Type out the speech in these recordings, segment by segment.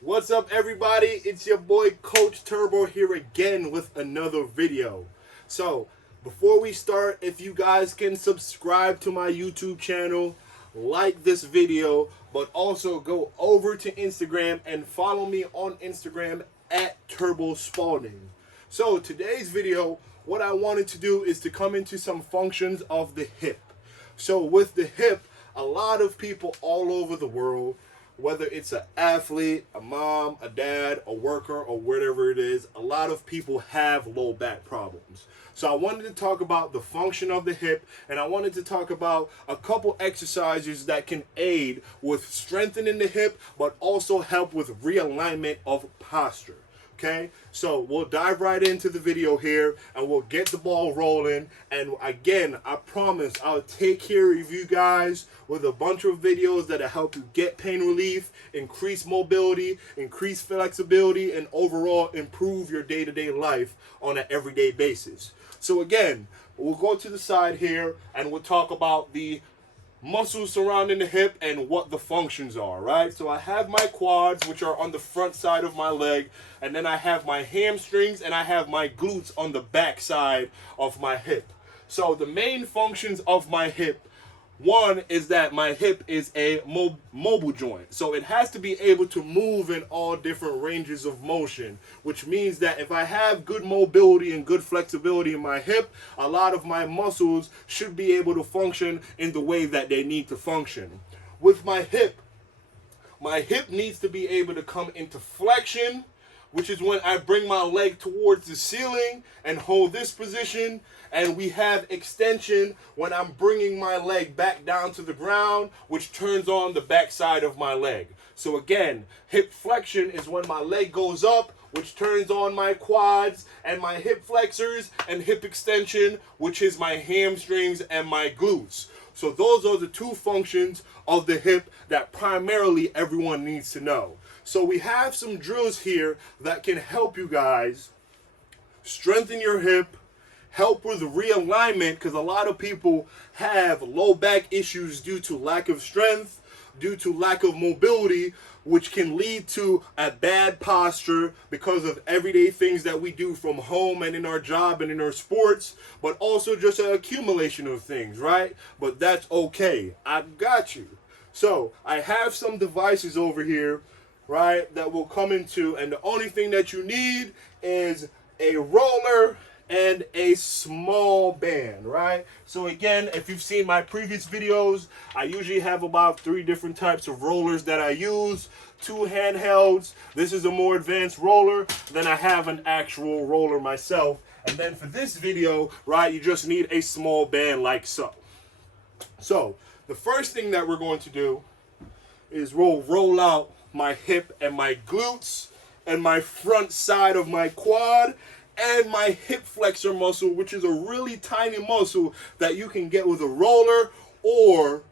What's up, everybody? It's your boy Coach Turbo here again with another video. So, before we start, if you guys can subscribe to my YouTube channel, like this video, but also go over to Instagram and follow me on Instagram at Turbo Spalding. So, today's video, what I wanted to do is to come into some functions of the hip. So, with the hip, a lot of people all over the world, whether it's an athlete, a mom, a dad, a worker, or whatever it is, a lot of people have low back problems. So I wanted to talk about the function of the hip, and I wanted to talk about a couple exercises that can aid with strengthening the hip, but also help with realignment of posture. Okay, so we'll dive right into the video here and we'll get the ball rolling. And again, I promise I'll take care of you guys with a bunch of videos that'll help you get pain relief, increase mobility, increase flexibility, and overall improve your day-to-day life on an everyday basis. So again, we'll go to the side here and we'll talk about the muscles surrounding the hip and what the functions are, right? So I have my quads, which are on the front side of my leg, and then I have my hamstrings and I have my glutes on the back side of my hip. So the main functions of my hip, one is that my hip is a mobile joint. So it has to be able to move in all different ranges of motion, which means that if I have good mobility and good flexibility in my hip, a lot of my muscles should be able to function in the way that they need to function. With my hip needs to be able to come into flexion, which is when I bring my leg towards the ceiling and hold this position. And we have extension when I'm bringing my leg back down to the ground, which turns on the back side of my leg. So again, hip flexion is when my leg goes up, which turns on my quads and my hip flexors, and hip extension, which is my hamstrings and my glutes. So those are the two functions of the hip that primarily everyone needs to know. So we have some drills here that can help you guys strengthen your hip, help with realignment, because a lot of people have low back issues due to lack of strength, due to lack of mobility, which can lead to a bad posture because of everyday things that we do from home and in our job and in our sports, but also just an accumulation of things, right? But that's okay. I got you. So I have some devices over here, right, that will come into, and the only thing that you need is a roller and a small band, right? So again, if you've seen my previous videos, I usually have about 3 different types of rollers that I use. 2 handhelds. This is a more advanced roller. Then I have an actual roller myself. And then for this video, right, you just need a small band like so. So the first thing that we're going to do is roll out my hip and my glutes and my front side of my quad and my hip flexor muscle, which is a really tiny muscle that you can get with a roller or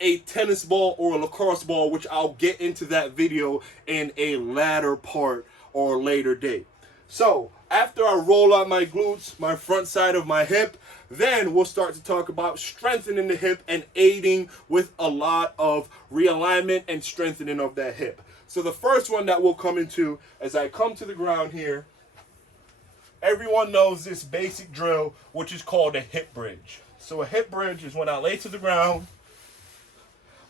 a tennis ball or a lacrosse ball, which I'll get into that video in a latter part or later date. So after I roll out my glutes, my front side of my hip, then we'll start to talk about strengthening the hip and aiding with a lot of realignment and strengthening of that hip. So the first one that we'll come into, as I come to the ground here, everyone knows this basic drill, which is called a hip bridge. So a hip bridge is when I lay to the ground,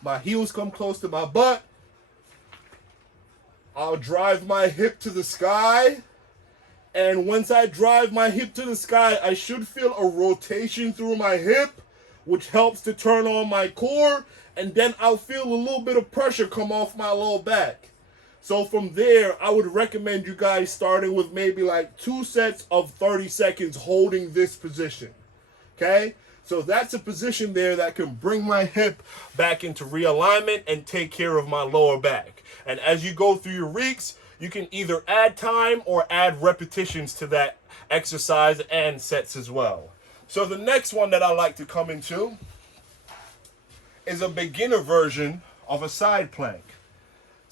my heels come close to my butt, I'll drive my hip to the sky, and once I drive my hip to the sky, I should feel a rotation through my hip, which helps to turn on my core, and then I'll feel a little bit of pressure come off my low back. So from there, I would recommend you guys starting with maybe like 2 sets of 30 seconds holding this position. Okay? So that's a position there that can bring my hip back into realignment and take care of my lower back. And as you go through your weeks, you can either add time or add repetitions to that exercise and sets as well. So the next one that I like to come into is a beginner version of a side plank.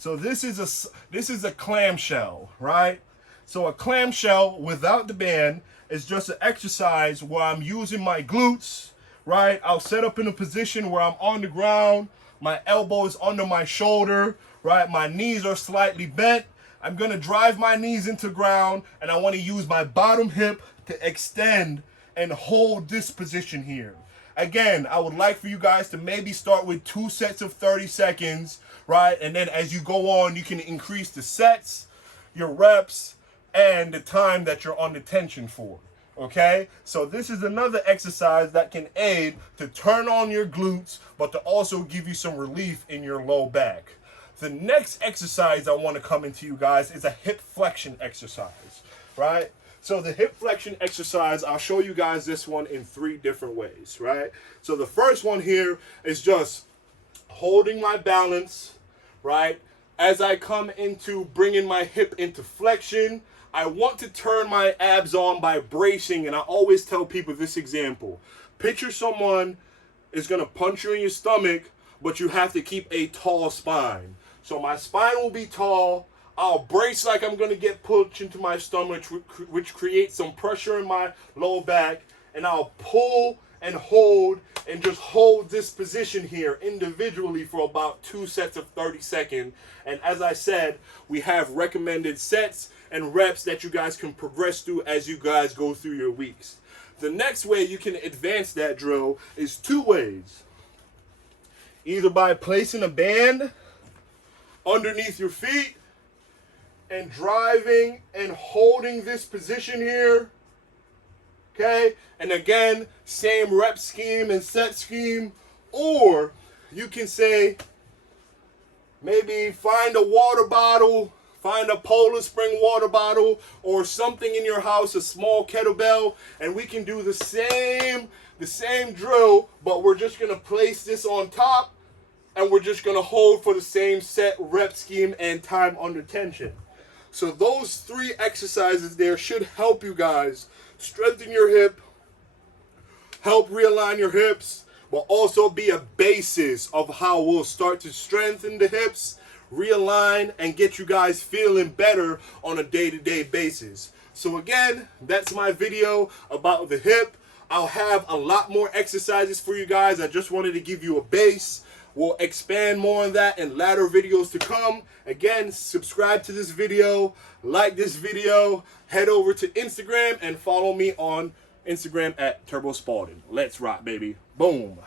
So this is a clamshell, right? So a clamshell without the band is just an exercise where I'm using my glutes, right? I'll set up in a position where I'm on the ground, My elbow is under my shoulder, right? My knees are slightly bent. I'm going to drive my knees into ground, and I want to use my bottom hip to extend and hold this position here. Again, I would like for you guys to maybe start with 2 sets of 30 seconds, right? And then as you go on, you can increase the sets, your reps, and the time that you're under tension for. Okay, so this is another exercise that can aid to turn on your glutes, but to also give you some relief in your low back. The next exercise I want to come into you guys is a hip flexion exercise, right? So the hip flexion exercise, I'll show you guys this one in 3 different ways, right? So the first one here is just holding my balance, right? As I come into bringing my hip into flexion, I want to turn my abs on by bracing, and I always tell people this example. Picture someone is going to punch you in your stomach, but you have to keep a tall spine. So my spine will be tall. I'll brace like I'm going to get punched into my stomach, which creates some pressure in my lower back, and I'll pull and hold and just hold this position here individually for about 2 sets of 30 seconds. And as I said, we have recommended sets and reps that you guys can progress through as you guys go through your weeks. The next way you can advance that drill is 2 ways. Either by placing a band underneath your feet and driving and holding this position here. Okay, and again, same rep scheme and set scheme. Or you can say, maybe find a water bottle, find a Polar Spring water bottle or something in your house, a small kettlebell, and we can do the same drill, but we're just gonna place this on top and we're just gonna hold for the same set, rep scheme, and time under tension. So those 3 exercises there should help you guys strengthen your hip, help realign your hips, but also be a basis of how we'll start to strengthen the hips, realign, and get you guys feeling better on a day-to-day basis. So again, that's my video about the hip. I'll have a lot more exercises for you guys. I just wanted to give you a base. We'll expand more on that in latter videos to come. Again, subscribe to this video, like this video, head over to Instagram and follow me on Instagram at Turbo Spalding. Let's rock, baby. Boom.